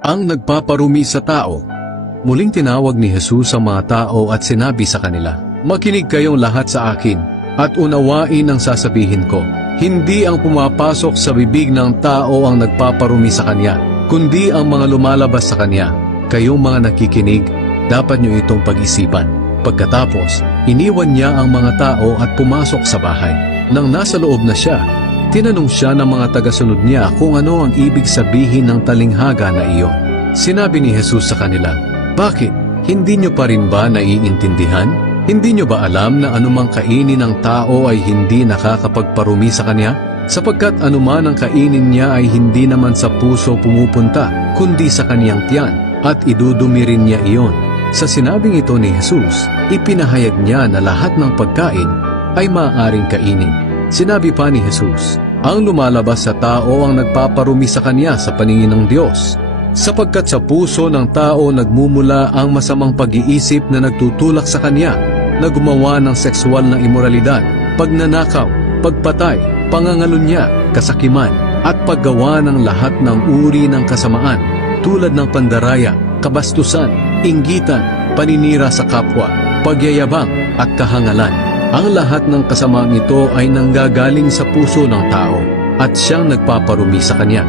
Ang nagpaparumi sa tao. Muling tinawag ni Jesus ang mga tao at sinabi sa kanila, "Makinig kayong lahat sa akin at unawain ang sasabihin ko. Hindi ang pumapasok sa bibig ng tao ang nagpaparumi sa kanya, kundi ang mga lumalabas sa kanya. Kayong mga nakikinig, dapat nyo itong pag-isipan." Pagkatapos, iniwan niya ang mga tao at pumasok sa bahay. Nang nasa loob na siya, tinanong siya ng mga tagasunod niya kung ano ang ibig sabihin ng talinghaga na iyon. Sinabi ni Jesus sa kanila, "Bakit? Hindi nyo pa rin ba naiintindihan? Hindi nyo ba alam na anumang kainin ng tao ay hindi nakakapagparumi sa kanya? Sapagkat anuman ang kainin niya ay hindi naman sa puso pumupunta, kundi sa kaniyang tiyan, at idudumi rin niya iyon." Sa sinabing ito ni Jesus, ipinahayag niya na lahat ng pagkain ay maaaring kainin. Sinabi pa ni Jesus, "Ang lumalabas sa tao ang nagpaparumi sa kanya sa paningin ng Diyos. Sapagkat sa puso ng tao nagmumula ang masamang pag-iisip na nagtutulak sa kanya, na gumawa ng sexual na imoralidad, pagnanakaw, pagpatay, pangangalunya, kasakiman, at paggawa ng lahat ng uri ng kasamaan, tulad ng pandaraya, kabastusan, inggitan, paninira sa kapwa, pagyayabang, at kahangalan. Ang lahat ng kasamaang ito ay nanggagaling sa puso ng tao, at siyang nagpaparumi sa kanya."